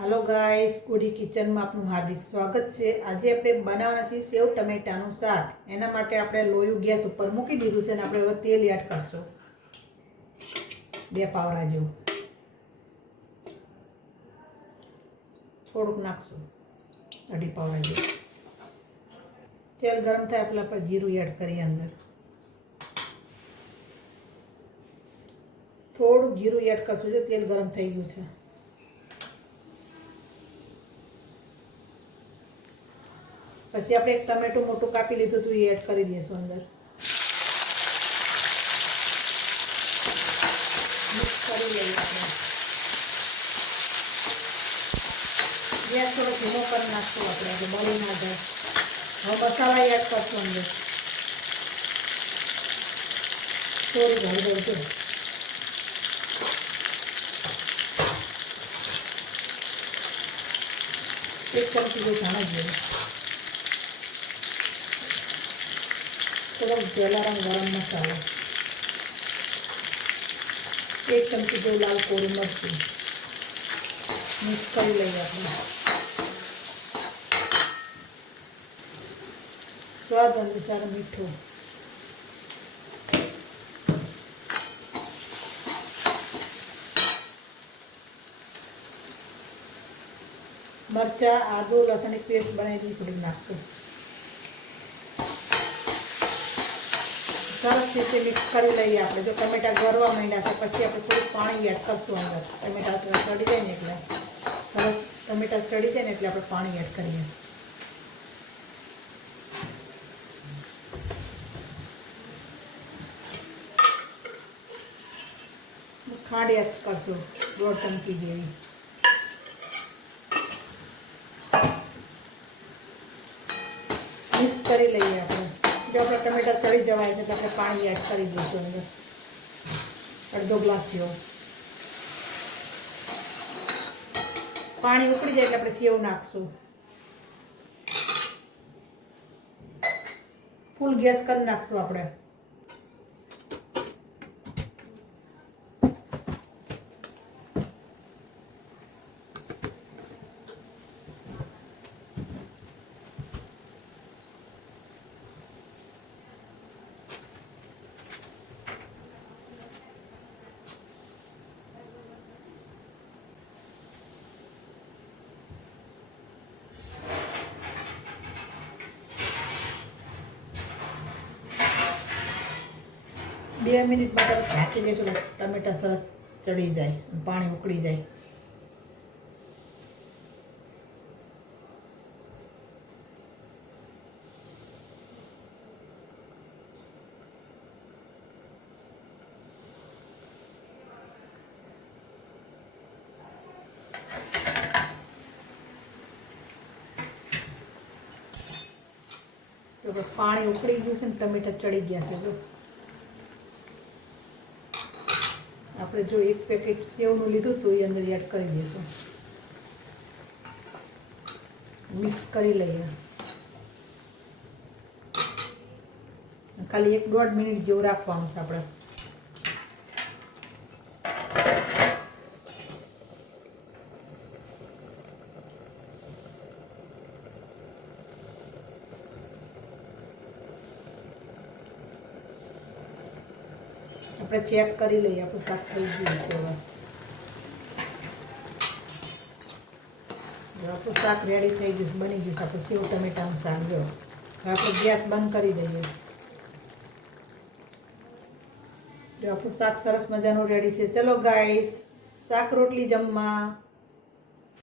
Hello guys, गुडी kitchen में आपનું हार्दिक स्वागत है। आज આપણે બનાવવાના છે સેવ ટમેટાનું શાક। એના માટે આપણે લોયું ગેસ ઉપર મૂકી દીધું છે અને આપણે હવે તેલ એડ કરશું, 2 પાવડા જેવું થોડુંક નાખશું, 2.5 પાવડા જેવું। તેલ ગરમ થાય એટલે આપણે જીરું એડ કરીએ, અંદર થોડું જીરું એડ કરશું। જો તેલ ગરમ થઈ ગયું છે, પછી આપણે એક ટમેટું મોટું કાપી લીધું હતું, એ એડ કરી દઈશું અંદર। મિક્સ કરી લઈએ આપણે। ગેસ થોડો ધીમો કરી નાખશું આપણે, એટલે બળી ના જાય। હવે મસાલા એડ કરશું અંદર, થોડી હળદર છે, એક ચમચી જેવું ધાણા જીરું, થોડોક જલારામ ગરમ મસાલો, 1 ચમચી જેવું લાલ કોરું મરચું। મિક્સ કરી લઈએ આપણે। સ્વાદ અનુસાર મીઠું, મરચાં, આદુ લસણની પેસ્ટ બનાવી થોડી નાખશું। સરસ રીતે મિક્સ કરી લઈએ આપણે। જો ટમેટા ગળવા માંડ્યા છે પછી આપણે થોડું પાણી એડ કરશું અંદર। ટમેટા ચડી જાય ને એટલે સરસ ટમેટા ચડી જાય ને એટલે આપણે પાણી એડ કરીએ। ખાંડ એડ કરશું, 1.5 ચમચી જેવી। મિક્સ કરી લઈએ આપણે। જો આપણા ટમેટા ચડી જવાય છે તો આપણે પાણી એડ કરી દઈશું અંદર, 1/2 ગ્લાસ જેવું પાણી ઉકળી જાય એટલે આપણે સેવ નાખશું। ફૂલ ગેસ કરી નાખશું આપણે। બે મિનિટ માટે ઢાંકી દઈશું, ટમેટા સરસ ચડી જાય, પાણી ઉકળી જાય। તો પાણી ઉકળી ગયું છે ને ટમેટા ચડી ગયા છે। જો આપણે જો 1 પેકેટ સેવનું લીધું હતું એ અંદર એડ કરી દઈશું, મિક્સ કરી લઈએ। ખાલી 1-1.5 મિનિટ જેવું રાખવાનું છે આપણે। આપણે ચેક કરી લઈએ આપણું શાક થઈ ગયું છે। હવે આપણું શાક રેડી થઈ ગયું, બની ગયું છે આપણું સેવ ટમેટાનું શાક। જો હવે આપણે ગેસ બંધ કરી દઈએ। જો આપણું શાક સરસ મજાનું રેડી છે। ચલો ગાઈસ, શાક રોટલી જમવા।